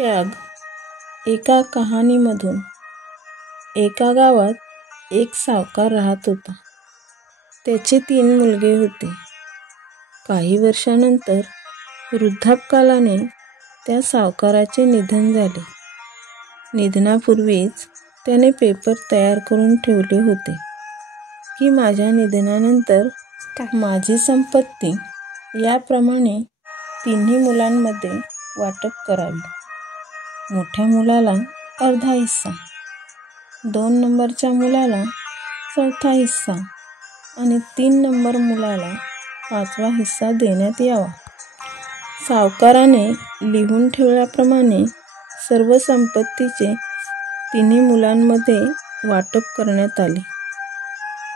त्याग. एका कहाणीमधून. एका गावात एक सावकार राहत होता. त्याचे 3 मुलगे होते. काही वर्षानंतर वृद्धापकाळाने त्या सावकाराचे निधन झाले. निधनापूर्वीच त्याने पेपर तयार करून ठेवले होते की माझ्या निधनानंतर माझी संपत्ती याप्रमाणे 3 मुलांमध्ये वाटप करावी. मोठ्या मुलाला अर्धा हिस्सा, 2 नंबरच्या मुलाला 4था हिस्सा आणि 3 नंबर मुलाला 5वा हिस्सा देण्यात यावा. सावकाराने लिहून ठेवल्याप्रमाणे सर्व संपत्तीचे 3 मुलांमध्ये वाटप करण्यात आले.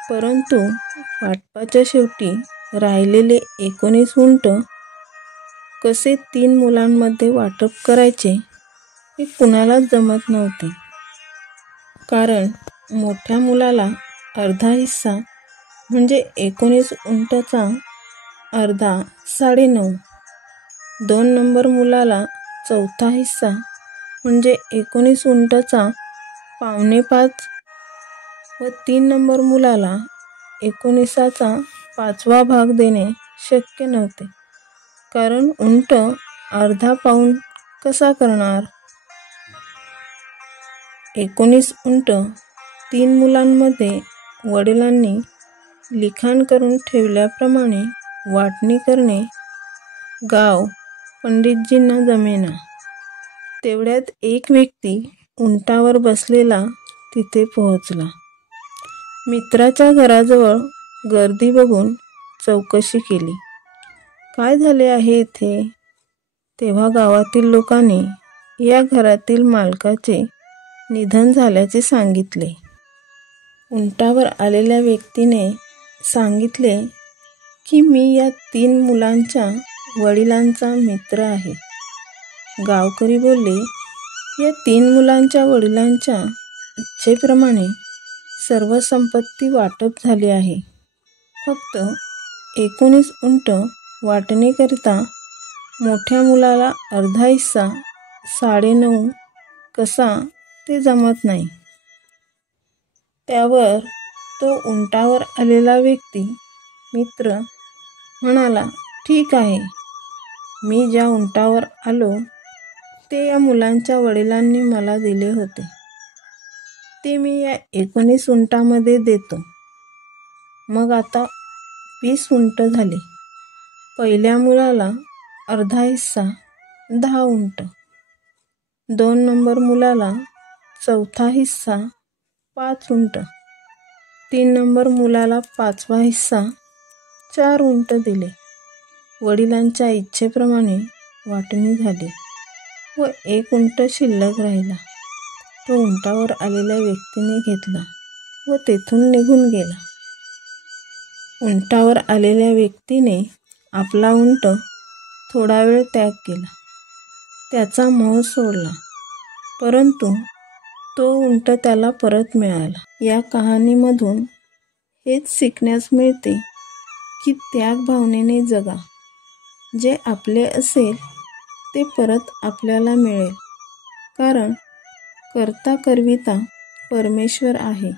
परंतु वाटपाच्या शेवटी राहिलेले 19 उंट कसे 3 मुलांमध्ये वाटप करायचे हे कुणालाच जमत नव्हते. कारण मोठ्या मुलाला अर्धा हिस्सा म्हणजे 19 उंटाचा अर्धा 9.5, 2 नंबर मुलाला 4था हिस्सा म्हणजे 19 उंटाचा 4.25 व 3 नंबर मुलाला 19चा 5वा भाग देणे शक्य नव्हते. कारण उंट अर्धा पाऊण कसा करणार? 19 उंट 3 मुलांमध्ये वडिलांनी लिखाण करून ठेवल्याप्रमाणे वाटणी करणे गाव पंडितजींना जमेना. तेवढ्यात एक व्यक्ती उंटावर बसलेला तिथे पोहोचला. मित्राच्या घराजवळ गर्दी बघून चौकशी केली. काय झाले आहे इथे? तेव्हा गावातील लोकांनी या घरातील मालकाचे निधन झाल्याचे सांगितले. उंटावर आलेल्या व्यक्तीने सांगितले की मी या 3 मुलांच्या वडिलांचा मित्र आहे. गावकरी बोलले, या 3 मुलांच्या वडिलांच्या इच्छेप्रमाणे सर्व संपत्ती वाटप झाली आहे. फक्त 19 उंट वाटणीकरिता मोठ्या मुलाला अर्धा हिस्सा 9.5 कसा ते जमत नाही. त्यावर तो उंटावर आलेला व्यक्ती मित्र म्हणाला, ठीक आहे, मी ज्या उंटावर आलो ते या मुलांच्या वडिलांनी मला दिले होते. ते मी या 19 उंटामध्ये देतो. मग आता 20 उंट झाले. पहिल्या मुलाला अर्धा हिस्सा 10 उंट, 2 नंबर मुलाला 4था हिस्सा 5 उंट, 3 नंबर मुलाला 5वा हिस्सा 4 उंट दिले. वडिलांच्या इच्छेप्रमाणे वाटणी झाली व 1 उंट शिल्लक राहिला. तो उंटावर आलेल्या व्यक्तीने घेतला व तेथून निघून गेला. उंटावर आलेल्या व्यक्तीने आपला उंट थोडा वेळ त्याग केला. त्याचा मोह सोडला. परंतु तो उंट त्याला परत मिळाला. या कहाणीमधून हेच शिकण्यास मिळते की त्याग भावनेने जगा. जे आपले असेल ते परत आपल्याला मिळेल. कारण करता करविता परमेश्वर आहे.